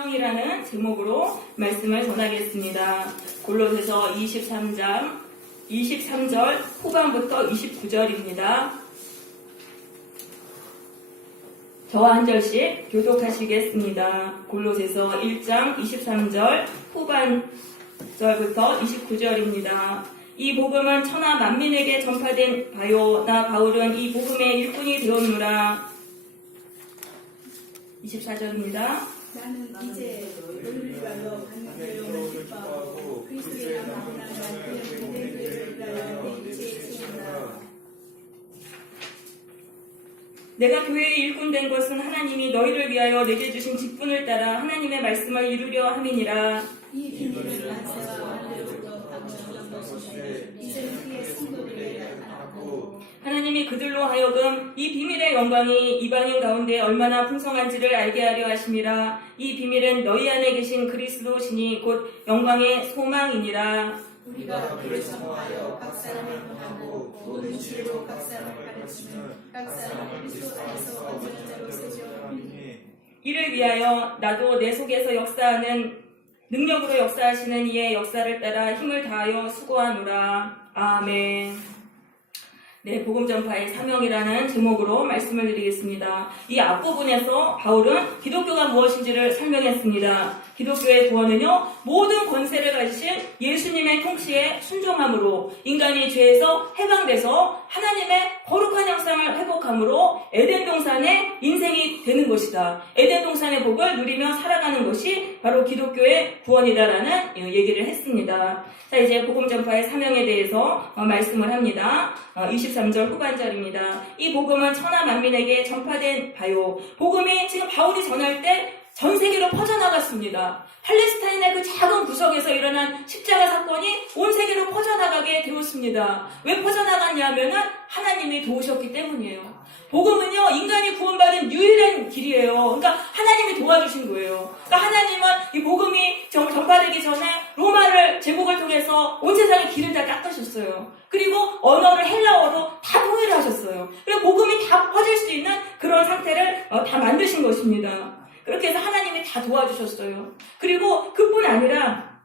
사명이라는 제목으로 말씀을 전하겠습니다. 골로새서 23절 후반부터 29절입니다. 저와 한 절씩 교독하시겠습니다. 골로새서 1장 23절 후반절부터 29절입니다. 이 복음은 천하 만민에게 전파된 바요, 나 바울은 이 복음의 일꾼이 되었노라. 24절입니다. 나는 이제 너희를 위하여 받는 괴로움을 기뻐하고 그리스도의 나라는 그의 교회를 위하여 내 이치에 채운다. 내가 교회의 일꾼 된 것은 하나님이 너희를 위하여 내게 주신 직분을 따라 하나님의 말씀을 이루려 함이니라. 이 비밀은 만세와 원래부터 방전한 것인데 이제는 그의 성도들에게 알았고 하나님이 그들로 하여금 이 비밀의 영광이 이방인 가운데 얼마나 풍성한지를 알게 하려 하심이라. 이 비밀은 너희 안에 계신 그리스도시니 곧 영광의 소망이니라. 우리가 그를 사모하여 각 사람을 구하고 모든 지혜로 각 사람을 가르치는 각 사람을 그리스도 안에서 완전한 자로 세우니 이를 위하여 나도 내 속에서 역사하는 능력으로 역사하시는 이의 역사를 따라 힘을 다하여 수고하노라. 아멘. 네, 복음 전파의 사명이라는 제목으로 말씀을 드리겠습니다. 이 앞부분에서 바울은 기독교가 무엇인지를 설명했습니다. 기독교의 구원은요, 모든 권세를 가지신 예수님의 통치에 순종함으로 인간이 죄에서 해방돼서 하나님의 거룩한 형상을 회복함으로 에덴 동산의 인생이 되는 것이다. 에덴 동산의 복을 누리며 살아가는 것이 바로 기독교의 구원이다라는 얘기를 했습니다. 자, 이제 복음 전파의 사명에 대해서 말씀을 합니다. 23절 후반절입니다. 이 복음은 천하 만민에게 전파된 바요. 복음이 지금 바울이 전할 때 전 세계로 퍼져나갔습니다. 팔레스타인의 그 작은 구석에서 일어난 십자가 사건이 온 세계로 퍼져나가게 되었습니다. 왜 퍼져나갔냐면은 하나님이 도우셨기 때문이에요. 복음은요, 인간이 구원받은 유일한 길이에요. 그러니까 하나님이 도와주신 거예요. 그러니까 하나님은 이 복음이 전파되기 전에 로마를 제국을 통해서 온 세상의 길을 다 닦으셨어요. 그리고 언어를 헬라어로 다 통일을 하셨어요. 그리고 복음이 다 퍼질 수 있는 그런 상태를 다 만드신 것입니다. 그렇게 해서 하나님이 다 도와주셨어요. 그리고 그뿐 아니라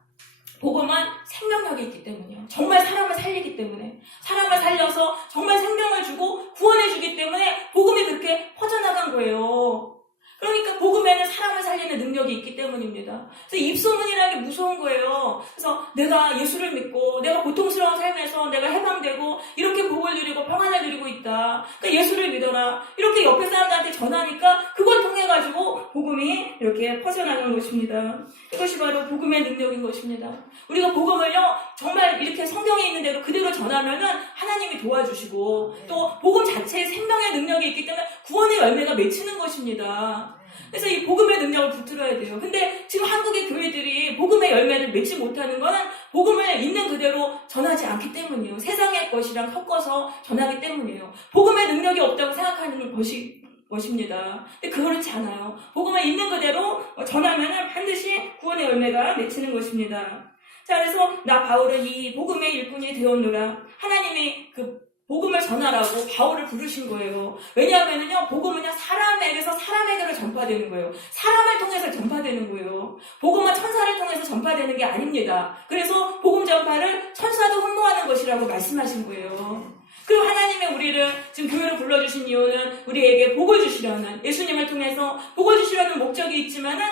복음은 생명력이 있기 때문이요. 정말 사람을 살리기 때문에, 사람을 살려서 정말 생명을 주고 구원해주기 때문에 복음이 그렇게 퍼져나간 거예요. 그러니까 복음에는 사람을 살리는 능력이 있기 때문입니다. 그래서 입소문이라는 게 무서운 거예요. 그래서 내가 예수를 믿고 내가 고통스러운 삶에서 내가 해방되고 이렇게 복을 누리고 평안을 누리고 있다. 그러니까 예수를 믿어라. 이렇게 옆에 사람들한테 전하니까 그걸 통해가지고 복음이 이렇게 퍼져나간 것입니다. 이것이 바로 복음의 능력인 것입니다. 우리가 복음을요, 정말 이렇게 성경에 있는 대로 그대로 전하면은 하나님이 도와주시고 또 복음 자체에 생명의 능력이 있기 때문에 구원의 열매가 맺히는 것입니다. 그래서 이 복음의 능력을 붙들어야 돼요. 근데 지금 한국의 교회들이 복음의 열매를 맺지 못하는 거는 복음을 있는 그대로 전하지 않기 때문이에요. 세상의 것이랑 섞어서 전하기 때문이에요. 복음의 능력이 없다고 생각하는 것입니다. 근데 그렇지 않아요. 복음을 있는 그대로 전하면 반드시 구원의 열매가 맺히는 것입니다. 자, 그래서 나 바울은 이 복음의 일꾼이 되었노라. 하나님이 그 복음을 전하라고 바울을 부르신 거예요. 왜냐하면요, 복음은요, 사람에게서 사람에게로 전파되는 거예요. 사람을 통해서 전파되는 거예요. 복음은 천사를 통해서 전파되는 게 아닙니다. 그래서 복음 전파를 천사도 흠모하는 것이라고 말씀하신 거예요. 그리고 하나님의 우리를 지금 교회로 불러주신 이유는 우리에게 복을 주시려는, 예수님을 통해서 복을 주시려는 목적이 있지만은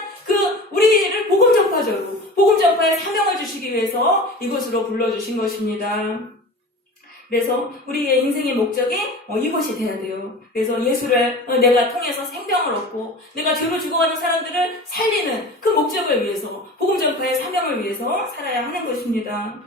우리를 복음 전파자로, 복음 전파의 사명을 주시기 위해서 이곳으로 불러주신 것입니다. 그래서 우리의 인생의 목적이 이것이 돼야 돼요. 그래서 예수를 내가 통해서 생명을 얻고 내가 죄로 죽어가는 사람들을 살리는 그 목적을 위해서, 복음 전파의 사명을 위해서 살아야 하는 것입니다.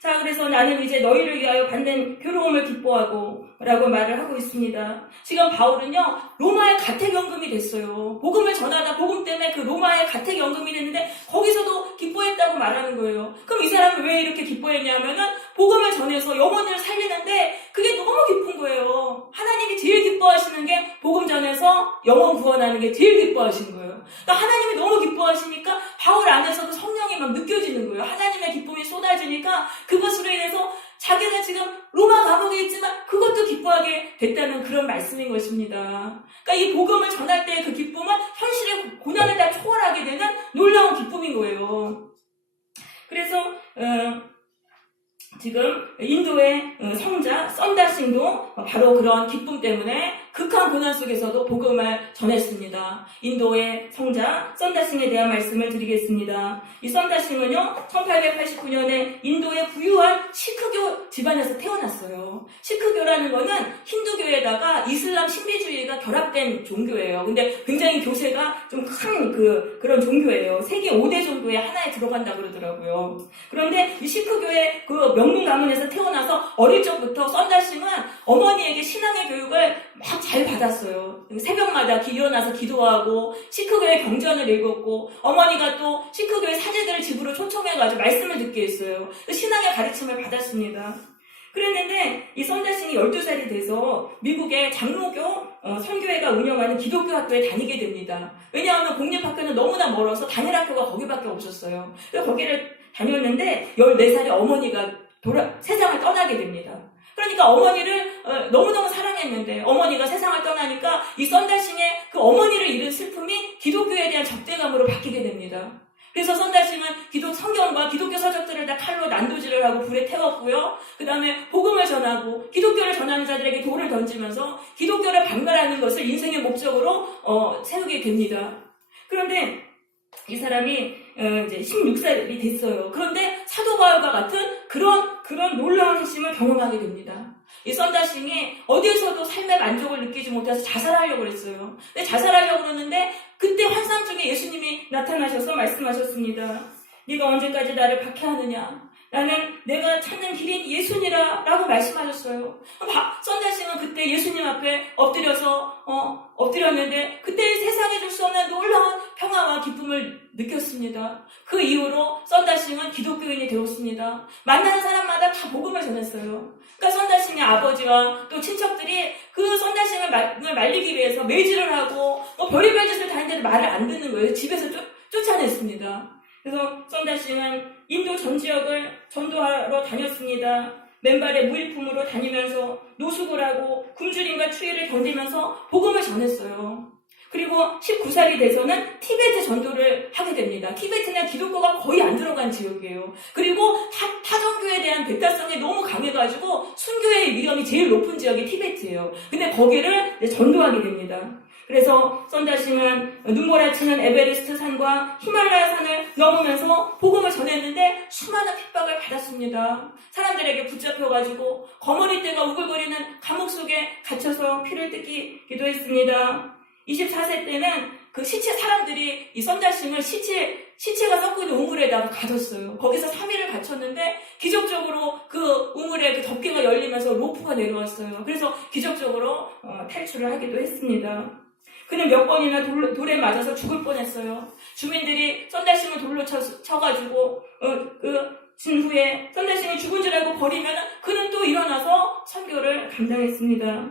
자, 그래서 나는 이제 너희를 위하여 받는 괴로움을 기뻐하고 라고 말을 하고 있습니다. 지금 바울은요, 로마의 가택연금이 됐어요. 복음을 전하다 복음 때문에 그 로마의 가택연금이 됐는데 거기서도 기뻐했다고 말하는 거예요. 그럼 이 사람은 왜 이렇게 기뻐했냐면은 복음을 전해서 영혼을 살리는데 그게 너무 기쁜 거예요. 하나님이 제일 기뻐하시는 게 복음 전해서 영혼 구원하는 게 제일 기뻐하시는 거예요. 그러니까 하나님이 너무 기뻐하시니까 바울 안에서도 성령이 막 느껴지는 거예요. 하나님의 기쁨이 쏟아지니까 그것으로 인해서 자기는 지금 로마 감옥에 있지만 그것도 기뻐하게 됐다는 그런 말씀인 것입니다. 그러니까 이 복음을 전할 때 그 기쁨은 현실의 고난을 다 초월하게 되는 지금 인도의 성자 썬다싱도 바로 그런 기쁨 때문에 극한 고난 속에서도 복음을 전했습니다. 인도의 성자 썬다싱에 대한 말씀을 드리겠습니다. 이 썬다싱은요, 1889년에 인도의 부유한 시크교 집안에서 태어났어요. 시크교라는 거는 힌두교에다가 이슬람 신비주의가 결합된 종교예요. 근데 굉장히 교세가 좀 큰 그런 종교예요. 세계 5대 종교에 하나에 들어간다 그러더라고요. 그런데 이 시크교의 그 명문 가문에서 태어나서 어릴 적부터 썬다싱은 어머니에게 신앙의 교육을 막 잘 받았어요. 새벽마다 일어나서 기도하고 시크교의 경전을 읽었고 어머니가 또 시크교의 사제들을 집으로 초청해가지고 말씀을 듣게 했어요. 신앙의 가르침을 받았습니다. 그랬는데 이 썬다싱이 12살이 돼서 미국의 장로교 선교회가 운영하는 기독교 학교에 다니게 됩니다. 왜냐하면 공립학교는 너무나 멀어서 단일 학교가 거기밖에 없었어요. 그래서 거기를 다녔는데 14살에 어머니가 세상을 떠나게 됩니다. 그러니까 어머니를 너무너무 사랑했는데 어머니가 세상을 떠나니까 이 썬다싱의 그 어머니를 잃은 슬픔이 기독교에 대한 적대감으로 바뀌게 됩니다. 그래서 썬다싱은 성경과 기독교 서적들을 다 칼로 난도질을 하고 불에 태웠고요. 그 다음에 복음을 전하고 기독교를 전하는 자들에게 돌을 던지면서 기독교를 박멸하는 것을 인생의 목적으로 세우게 됩니다. 그런데 이 사람이 이제 16살이 됐어요. 그런데 사도 바울과 같은 그런 놀라운 핵심을 경험하게 됩니다. 이 썬다싱이 어디에서도 삶의 만족을 느끼지 못해서 자살하려고 그랬어요. 근데 자살하려고 그러는데 그때 환상 중에 예수님이 나타나셔서 말씀하셨습니다. 네가 언제까지 나를 박해하느냐? 나는 내가 찾는 길인 예수니라 라고 말씀하셨어요. 썬다싱은 그때 예수님 앞에 엎드렸는데 그때 세상에 줄 수 없는 놀라운 평화와 기쁨을 느꼈습니다. 그 이후로 썬다싱은 기독교인이 되었습니다. 만나는 사람마다 다 복음을 전했어요. 그러니까 썬다싱의 아버지와 또 친척들이 그 썬다싱을 말리기 위해서 매질을 하고 별의별 짓을 다 했는데 말을 안 듣는 거예요. 집에서 쫓아냈습니다. 그래서 썬다싱은 인도 전 지역을 전도하러 다녔습니다. 맨발의 무일품으로 다니면서 노숙을 하고 굶주림과 추위를 견디면서 복음을 전했어요. 그리고 19살이 돼서는 티베트 전도를 하게 됩니다. 티베트는 기독교가 거의 안 들어간 지역이에요. 그리고 타종교에 대한 배타성이 너무 강해가지고 순교의 위험이 제일 높은 지역이 티베트예요. 근데 거기를 전도하게 됩니다. 그래서 썬다싱은 눈몰아치는 에베레스트 산과 히말라야 산을 넘으면서 복음을 전했는데 수많은 핍박을 받았습니다. 사람들에게 붙잡혀가지고 거머리떼가 우글거리는 감옥 속에 갇혀서 피를 뜯기기도 했습니다. 24세 때는 그 사람들이 이 썬다싱을 시체가 썩고 있는 우물에다가 가뒀어요. 거기서 3일을 갇혔는데 기적적으로 그 우물에 그 덮개가 열리면서 로프가 내려왔어요. 그래서 기적적으로 탈출을 하기도 했습니다. 그는 몇 번이나 돌에 맞아서 죽을 뻔했어요. 주민들이 썬다싱을 돌로 쳐가지고 진 후에 썬다싱이 죽은 줄 알고 버리면 그는 또 일어나서 선교를 감당했습니다.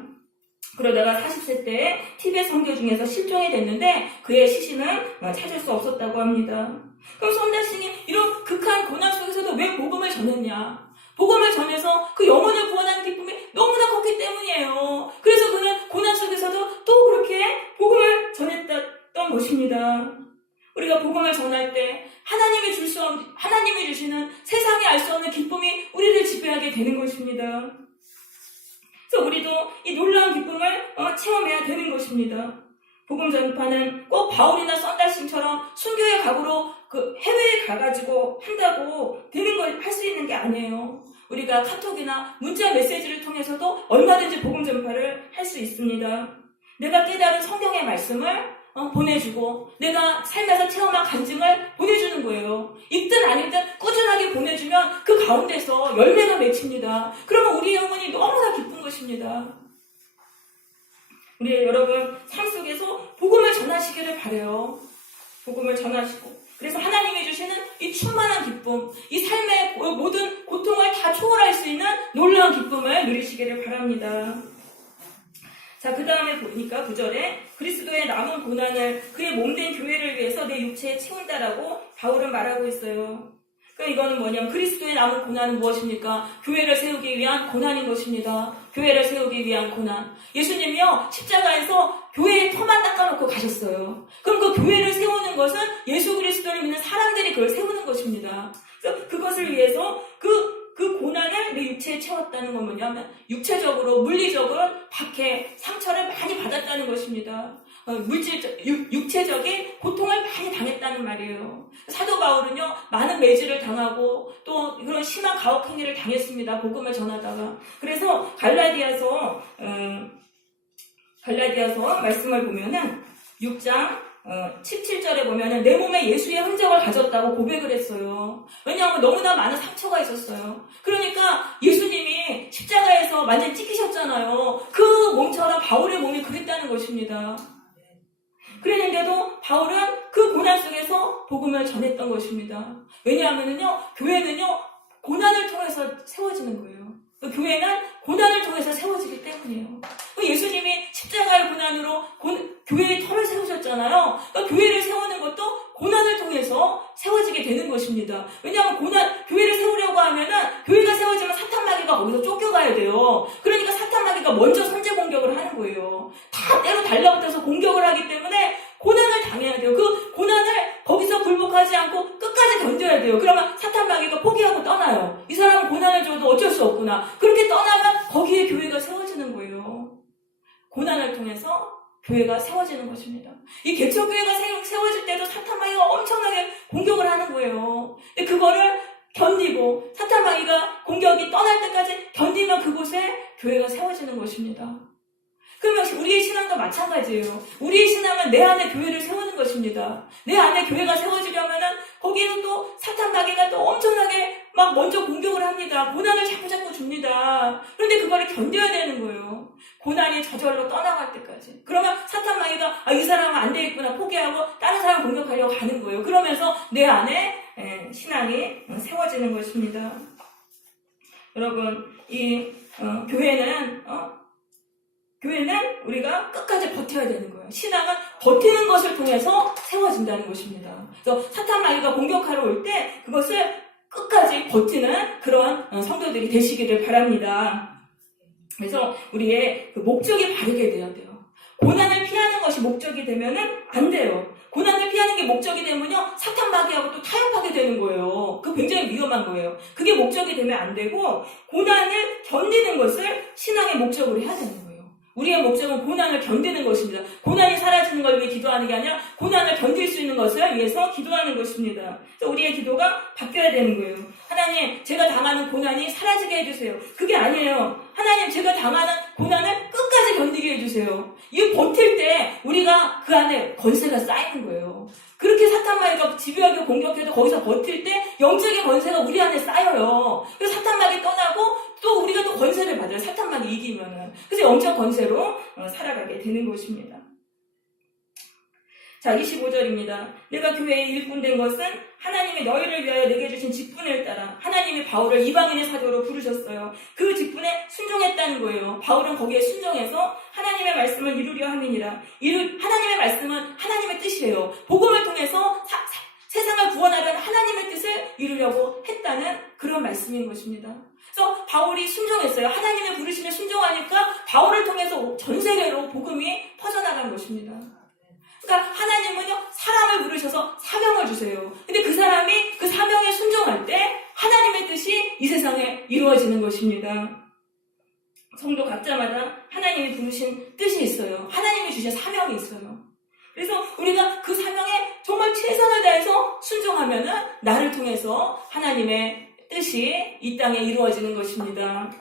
그러다가 40세 때에 티베트 선교 중에서 실종이 됐는데 그의 시신은 찾을 수 없었다고 합니다. 그럼 썬다싱이 이런 극한 고난 속에서도 왜 복음을 전했냐? 복음을 전해서 그 영혼을 구원하는 기쁨이 너무나 컸기 때문이에요. 그래서 그는 고난 속에서도 또 그렇게 복음을 전했던 것입니다. 우리가 복음을 전할 때 하나님이 주시는 세상에 알 수 없는 기쁨이 우리를 지배하게 되는 것입니다. 그래서 우리도 이 놀라운 기쁨을 체험해야 되는 것입니다. 복음 전파는 꼭 바울이나 썬다싱처럼 순교의 각오로 해외에 가가지고 한다고 되는 걸 할 수 있는 게 아니에요. 우리가 카톡이나 문자 메시지를 통해서도 얼마든지 복음 전파를 할 수 있습니다. 내가 깨달은 성경의 말씀을 보내주고 내가 살면서 체험한 간증을 보내주는 거예요. 읽든 안 읽든 꾸준하게 보내주면 그 가운데서 열매가 맺힙니다. 그러면 우리 영혼이 너무나 기쁜 것입니다. 우리 여러분 삶 속에서 복음을 전하시기를 바라요. 복음을 전하시고 그래서 하나님이 주시는 이 충만한 기쁨, 이 삶의 모든 고통을 다 초월할 수 있는 놀라운 기쁨을 누리시기를 바랍니다. 자, 그 다음에 보니까 9절에 그리스도의 남은 고난을 그의 몸된 교회를 위해서 내 육체에 채운다라고 바울은 말하고 있어요. 그럼 이거는 뭐냐면 그리스도의 남은 고난은 무엇입니까? 교회를 세우기 위한 고난인 것입니다. 교회를 세우기 위한 고난. 예수님이요 십자가에서 교회의 터만 닦아놓고 가셨어요. 그럼 그 교회를 세우는 것은 예수 그리스도를 믿는 사람들이 그걸 세우는 것입니다. 그래서 그것을 위해서 그 고난을 채웠다는 건 뭐냐면 육체적으로 물리적으로 박해 상처를 많이 받았다는 것입니다. 육체적인 고통을 많이 당했다는 말이에요. 사도 바울은요 많은 매질을 당하고 또 그런 심한 가혹행위를 당했습니다. 복음을 전하다가. 그래서 갈라디아서 말씀을 보면은 6장 17절에 보면은 내 몸에 예수의 흔적을 가졌다고 고백을 했어요. 왜냐하면 너무나 많은 상처가 있었어요. 그러니까 예수님이 십자가에서 완전히 찍히셨잖아요. 그 몸처럼 바울의 몸이 그랬다는 것입니다. 그랬는데도 바울은 그 고난 속에서 복음을 전했던 것입니다. 왜냐하면요 교회는요 고난을 통해서 세워지는 거예요. 교회는 고난을 통해서 세워지기 때문이에요. 예수님이 십자가의 고난으로 교회의 터를 세우셨잖아요. 그러니까 교회를 세우는 것도 고난을 통해서 세워지게 되는 것입니다. 왜냐하면 교회를 세우려고 하면은 교회가 세워지면 사탄 마귀가 거기서 쫓겨가야 돼요. 그러니까 사탄 마귀가 먼저 선제 공격을 하는 거예요. 다 때로 달라붙어서 공격을 하기 때문에 고난을 당해야 돼요. 그 고난을 거기서 굴복하지 않고 끝까지 견뎌야 돼요. 그러면 사탄 마귀가 포기하고 떠나요. 이 사람은 고난을 줘도 어쩔 수 없구나. 그렇게 떠나면 거기에 교회가 세워지는 거예요. 고난을 통해서 교회가 세워지는 것입니다. 이 개척교회가 세워질 때도 사탄 마귀가 엄청나게 공격을 하는 거예요. 근데 그거를 견디고 사탄 마귀가 공격이 떠날 때까지 견디면 그곳에 교회가 세워지는 것입니다. 그러면 우리의 신앙도 마찬가지예요. 우리의 신앙은 내 안에 교회를 세우는 것입니다. 내 안에 교회가 세워지려면은 거기에서 또 사탄 마귀가 또 엄청나게 막 먼저 공격을 합니다. 고난을 자꾸 줍니다. 그런데 그거를 견뎌야 되는 거예요. 고난이 저절로 떠나갈 때까지. 그러면 사탄 마귀가 이 사람은 안 되겠구나 포기하고 다른 사람 공격하려고 가는 거예요. 그러면서 내 안에 신앙이 세워지는 것입니다. 여러분 이 교회는 우리가 끝까지 버텨야 되는 거예요. 신앙은 버티는 것을 통해서 세워진다는 것입니다. 그래서 사탄 마귀가 공격하러 올 때 그것을 끝까지 버티는 그런 성도들이 되시기를 바랍니다. 그래서 우리의 그 목적이 바르게 되어야 돼요. 고난을 피하는 것이 목적이 되면은 안 돼요. 고난을 피하는 게 목적이 되면요 사탄 마귀하고 또 타협하게 되는 거예요. 그 굉장히 위험한 거예요. 그게 목적이 되면 안 되고 고난을 견디는 것을 신앙의 목적으로 해야 되는 거예요. 우리의 목적은 고난을 견디는 것입니다. 고난이 사라지는 걸 위해 기도하는 게 아니라 고난을 견딜 수 있는 것을 위해서 기도하는 것입니다. 그래서 우리의 기도가 바뀌어야 되는 거예요. 하나님, 제가 당하는 고난이 사라지게 해주세요. 그게 아니에요. 하나님, 제가 당하는 고난을 끝까지 견디게 해주세요. 이 버틸 때 우리가 그 안에 권세가 쌓이는 거예요. 그렇게 사탄 마귀가 집요하게 공격해도 거기서 버틸 때 영적인 권세가 우리 안에 쌓여요. 그래서 사탄 마귀 떠나고 또 우리가 또 권세를 받아요. 사탄 마귀 이기면은. 그래서 영적 권세로 살아가게 되는 것입니다. 자, 25절입니다. 내가 교회에 일꾼된 것은 하나님이 너희를 위하여 내게 주신 직분을 따라 하나님이 바울을 이방인의 사도로 부르셨어요. 그 직분에 순종했다는 거예요. 바울은 거기에 순종해서 하나님의 말씀을 이루려 함이니라. 하나님의 말씀은 하나님의 뜻이에요. 복음을 통해서 세상을 구원하려는 하나님의 뜻을 이루려고 했다는 그런 말씀인 것입니다. 그래서 바울이 순종했어요. 하나님의 부르심에 순종하니까 바울을 통해서 전 세계로 복음이 퍼져나간 것입니다. 그러니까 하나님은요 사람을 부르셔서 사명을 주세요. 근데 그 사람이 그 사명에 순종할 때 하나님의 뜻이 이 세상에 이루어지는 것입니다. 성도 각자마다 하나님이 부르신 뜻이 있어요. 하나님이 주신 사명이 있어요. 그래서 우리가 그 사명에 정말 최선을 다해서 순종하면은 나를 통해서 하나님의 뜻이 이 땅에 이루어지는 것입니다.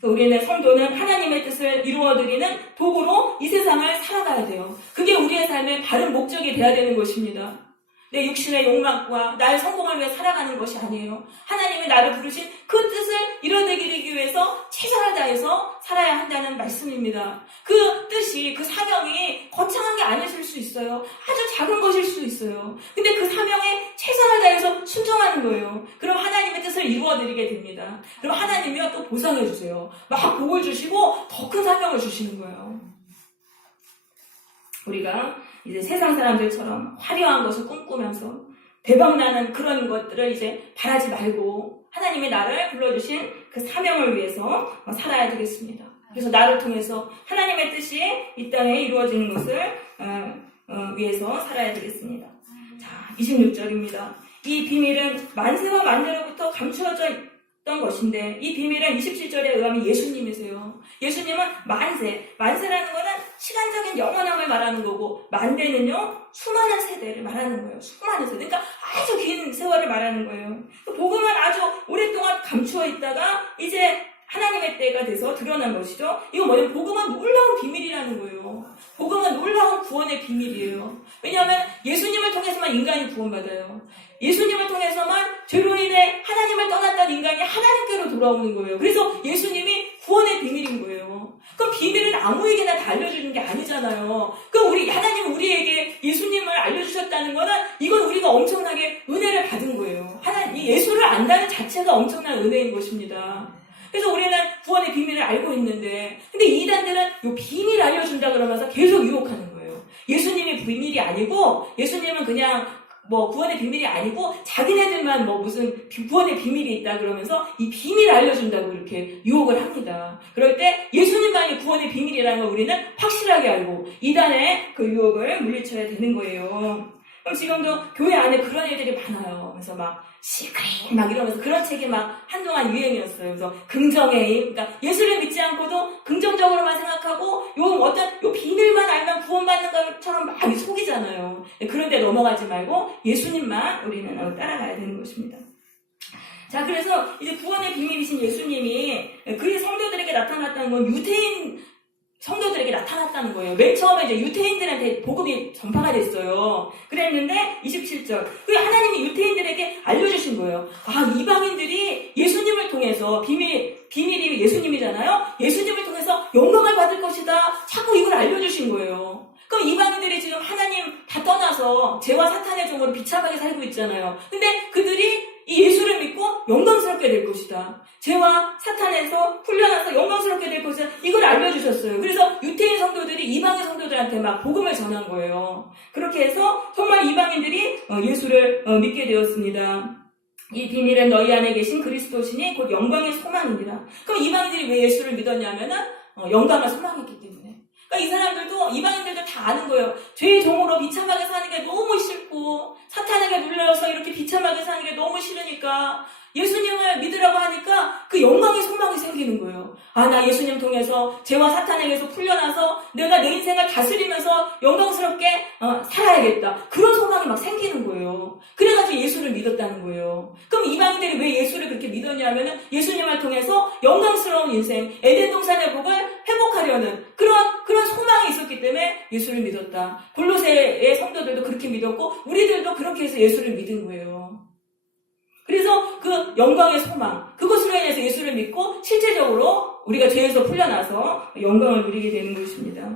우리는 성도는 하나님의 뜻을 이루어드리는 도구로 이 세상을 살아가야 돼요. 그게 우리의 삶의 바른 목적이 돼야 되는 것입니다. 내 육신의 욕망과 나의 성공을 위해 살아가는 것이 아니에요. 하나님이 나를 부르신 그 뜻을 이뤄내기 위해서 최선을 다해서 살아야 한다는 말씀입니다. 그 뜻이, 그 사명이 거창한 게 아니실 수 있어요. 아주 작은 것일 수 있어요. 근데 그 사명에 최선을 다해서 순종하는 거예요. 그럼 하나님의 뜻을 이루어드리게 됩니다. 그럼 하나님이요 또 보상해 주세요. 막 복을 주시고 더 큰 사명을 주시는 거예요. 우리가 이제 세상 사람들처럼 화려한 것을 꿈꾸면서 대박나는 그런 것들을 이제 바라지 말고 하나님이 나를 불러주신 그 사명을 위해서 살아야 되겠습니다. 그래서 나를 통해서 하나님의 뜻이 이 땅에 이루어지는 것을 위해서 살아야 되겠습니다. 자, 26절입니다. 이 비밀은 만세와 만대로부터 감추어졌던 것인데 이 비밀은 27절에 의하면 예수님이세요. 예수님은 만세라는 거는 시간적인 영원함을 말하는 거고 만대는요 수많은 세대를 말하는 거예요. 수많은 세대, 그러니까 아주 긴 세월을 말하는 거예요. 복음은 아주 오랫동안 감추어 있다가 이제 하나님의 때가 돼서 드러난 것이죠. 이거 뭐냐면 복음은 놀라운 비밀이라는 거예요. 복음은 놀라운 구원의 비밀이에요. 왜냐하면 예수님을 통해서만 인간이 구원받아요. 예수님을 통해서만 죄로 인해 하나님을 떠났던 인간이 하나님께로 돌아오는 거예요. 그래서 예수님이 구원의 비밀인 거예요. 그럼 비밀은 아무에게나 다 알려주는 게 아니잖아요. 그럼 하나님이 우리에게 예수님을 알려주셨다는 거는 이건 우리가 엄청나게 은혜를 받은 거예요. 이 예수를 안다는 자체가 엄청난 은혜인 것입니다. 그래서 우리는 구원의 비밀을 알고 있는데, 근데 이단들은 이 비밀 알려준다 그러면서 계속 유혹하는 거예요. 예수님이 비밀이 아니고, 예수님은 그냥 구원의 비밀이 아니고, 자기네들만 무슨 구원의 비밀이 있다 그러면서 이 비밀 알려준다고 이렇게 유혹을 합니다. 그럴 때 예수님만이 구원의 비밀이라는 걸 우리는 확실하게 알고, 이단의 그 유혹을 물리쳐야 되는 거예요. 그럼 지금도 교회 안에 그런 애들이 많아요. 그래서 시크릿 이러면서 그런 책이 한동안 유행이었어요. 그래서 긍정의 힘, 그러니까 예수를 믿지 않고도 긍정적으로만 생각하고 요 비밀만 알면 구원받는 것처럼 속이잖아요. 그런데 넘어가지 말고 예수님만 우리는 따라가야 되는 것입니다. 자, 그래서 이제 구원의 비밀이신 예수님이 그의 성도들에게 나타났다는 건 유대인 성도들에게 나타났다는 거예요. 맨 처음에 이제 유대인들한테 복음이 전파가 됐어요. 그랬는데 27절 하나님이 유대인들에게 알려주신 거예요. 이방인들이 예수님을 통해서 비밀이 예수님이잖아요. 예수님을 통해서 영광을 받을 것이다. 자꾸 이걸 알려주신 거예요. 그럼 이방인들이 지금 하나님 다 떠나서 죄와 사탄의 종으로 비참하게 살고 있잖아요. 근데 그들이 이 예수를 믿고 영광스럽게 될 것이다. 죄와 사탄에서 풀려나서 영광스럽게 될 것이다. 이걸 알려주셨어요. 그래서 유대인 성도들이 이방인 성도들한테 복음을 전한 거예요. 그렇게 해서 정말 이방인들이 예수를 믿게 되었습니다. 이 비밀은 너희 안에 계신 그리스도시니 곧 영광의 소망입니다. 그럼 이방인들이 왜 예수를 믿었냐면은 영광을 소망했기 때문에. 그러니까 이 사람들도 이방인들도 다 아는 거예요. 죄의 종으로 비참하게 사는 게 너무 싫고 사탄에게 눌려서 이렇게 비참하게 사는 게 너무 싫으니까 예수님을 믿으라고 하니까 그 영광의 소망이 생기는 거예요. 나 예수님 통해서 죄와 사탄에게서 풀려나서 내가 내 인생을 다스리면서 영광스럽게 살아야겠다. 그런 소망이 생기는 거예요. 그래가지고 예수를 믿었다는 거예요. 그럼 이방인들이 왜 예수를 그렇게 믿었냐면은 예수님을 통해서 영광스러운 인생, 에덴 동산의 복을 회복하려는 그런 소망이 있었기 때문에 예수를 믿었다. 골로새의 성도들도 그렇게 믿었고 우리들도 그렇게 해서 예수를 믿은 거예요. 그래서 그 영광의 소망, 그것으로 인해서 예수를 믿고 실제적으로 우리가 죄에서 풀려나서 영광을 누리게 되는 것입니다.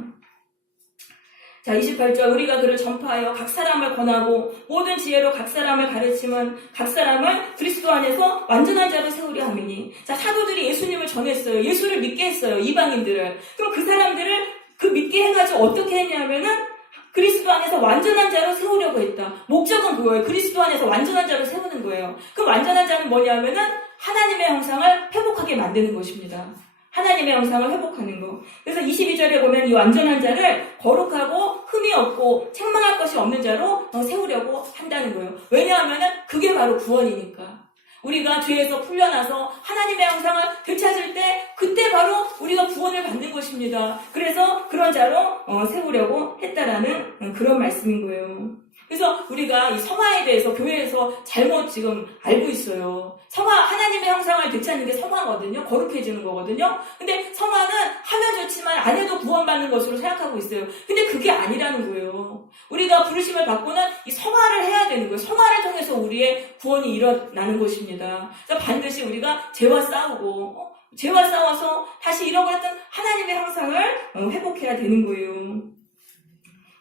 자, 28절 우리가 그를 전파하여 각 사람을 권하고 모든 지혜로 각 사람을 가르치면 각 사람을 그리스도 안에서 완전한 자로 세우려 함이니. 자, 사도들이 예수님을 전했어요. 예수를 믿게 했어요. 이방인들을. 그럼 그 사람들을 믿게 해가지고 어떻게 했냐면은 그리스도 안에서 완전한 자로 세우려고 했다. 목적은 그거예요. 그리스도 안에서 완전한 자로 세우는 거예요. 그럼 완전한 자는 뭐냐면은 하나님의 형상을 회복하게 만드는 것입니다. 하나님의 형상을 회복하는 거. 그래서 22절에 보면 이 완전한 자를 거룩하고 흠이 없고 책망할 것이 없는 자로 세우려고 한다는 거예요. 왜냐하면은 그게 바로 구원이니까. 우리가 죄에서 풀려나서 하나님의 형상을 되찾을 때 그때 바로 우리가 구원을 받는 것입니다. 그래서 그런 자로 세우려고 했다라는 그런 말씀인 거예요. 그래서 우리가 이 성화에 대해서 교회에서 잘못 지금 알고 있어요. 하나님의 형상을 되찾는 게 성화거든요. 거룩해지는 거거든요. 근데 성화는 하면 좋지만 안 해도 구원받는 것으로 생각하고 있어요. 근데 그게 아니라는 거예요. 우리가 부르심을 받고는 이 성화를 해야 되는 거예요. 성화를 통해서 우리의 구원이 일어나는 것입니다. 그래서 반드시 우리가 죄와 싸워서 다시 잃어버렸던 하나님의 형상을 회복해야 되는 거예요.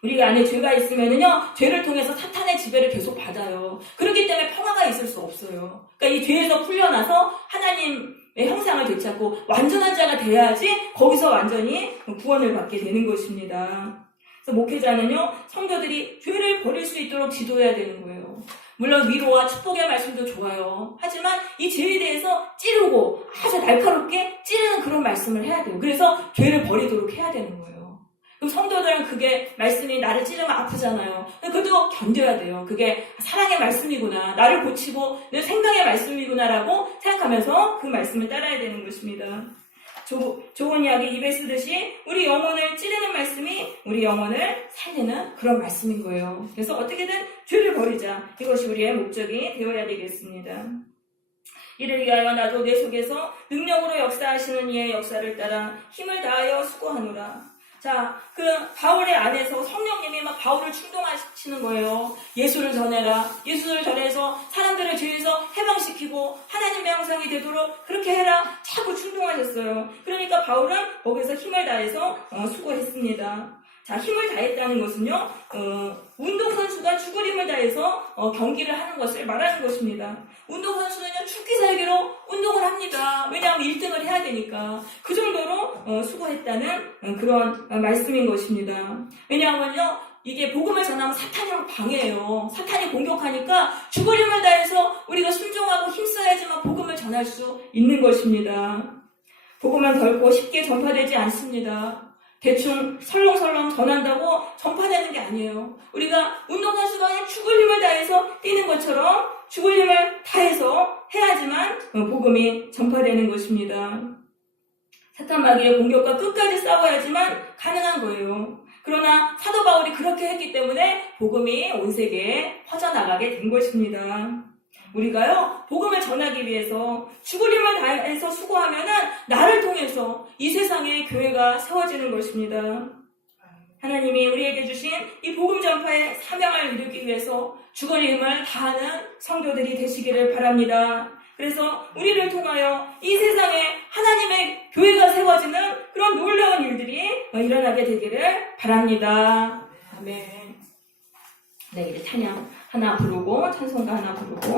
우리가 안에 죄가 있으면은요, 죄를 통해서 사탄의 지배를 계속 받아요. 그렇기 때문에 평화가 있을 수 없어요. 그러니까 이 죄에서 풀려나서 하나님의 형상을 되찾고 완전한 자가 돼야지 거기서 완전히 구원을 받게 되는 것입니다. 그래서 목회자는요, 성도들이 죄를 버릴 수 있도록 지도해야 되는 거예요. 물론 위로와 축복의 말씀도 좋아요. 하지만 이 죄에 대해서 찌르고 아주 날카롭게 찌르는 그런 말씀을 해야 돼요. 그래서 죄를 버리도록 해야 되는 거예요. 그럼 성도들은 그게 말씀이 나를 찌르면 아프잖아요. 그것도 견뎌야 돼요. 그게 사랑의 말씀이구나. 나를 고치고 내 생명의 말씀이구나라고 생각하면서 그 말씀을 따라야 되는 것입니다. 좋은 이야기 입에 쓰듯이 우리 영혼을 찌르는 말씀이 우리 영혼을 살리는 그런 말씀인 거예요. 그래서 어떻게든 죄를 버리자. 이것이 우리의 목적이 되어야 되겠습니다. 이를 위하여 나도 내 속에서 능력으로 역사하시는 이의 역사를 따라 힘을 다하여 수고하노라. 자, 그 바울의 안에서 성령님이 막 바울을 충동하시는 거예요. 예수를 전해라. 예수를 전해서 사람들을 죄에서 해방시키고 하나님의 형상이 되도록 그렇게 해라. 자꾸 충동하셨어요. 그러니까 바울은 거기서 힘을 다해서 수고했습니다. 자, 힘을 다했다는 것은요, 운동선수가 죽을 힘을 다해서 경기를 하는 것을 말하는 것입니다. 운동선수는요, 죽기 살기로 운동을 합니다. 왜냐하면 1등을 해야 되니까. 그 정도로 수고했다는 그런 말씀인 것입니다. 왜냐하면요, 이게 복음을 전하면 사탄이 막 방해해요. 사탄이 공격하니까 죽을 힘을 다해서 우리가 순종하고 힘써야지만 복음을 전할 수 있는 것입니다. 복음은 결코 쉽게 전파되지 않습니다. 대충 설렁설렁 전한다고 전파되는 게 아니에요. 우리가 운동선수가 그냥 죽을 힘을 다해서 뛰는 것처럼 죽을 힘을 다해서 해야지만 복음이 전파되는 것입니다. 사탄 마귀의 공격과 끝까지 싸워야지만 가능한 거예요. 그러나 사도 바울이 그렇게 했기 때문에 복음이 온 세계에 퍼져나가게 된 것입니다. 우리가요, 복음을 전하기 위해서 죽을 힘을 다해서 수고하면은 나를 통해서 이 세상에 교회가 세워지는 것입니다. 하나님이 우리에게 주신 이 복음 전파의 사명을 이루기 위해서 죽을 힘을 다하는 성도들이 되시기를 바랍니다. 그래서 우리를 통하여 이 세상에 하나님의 교회가 세워지는 그런 놀라운 일들이 일어나게 되기를 바랍니다. 아멘. 네, 이제 찬양 하나 부르고 찬송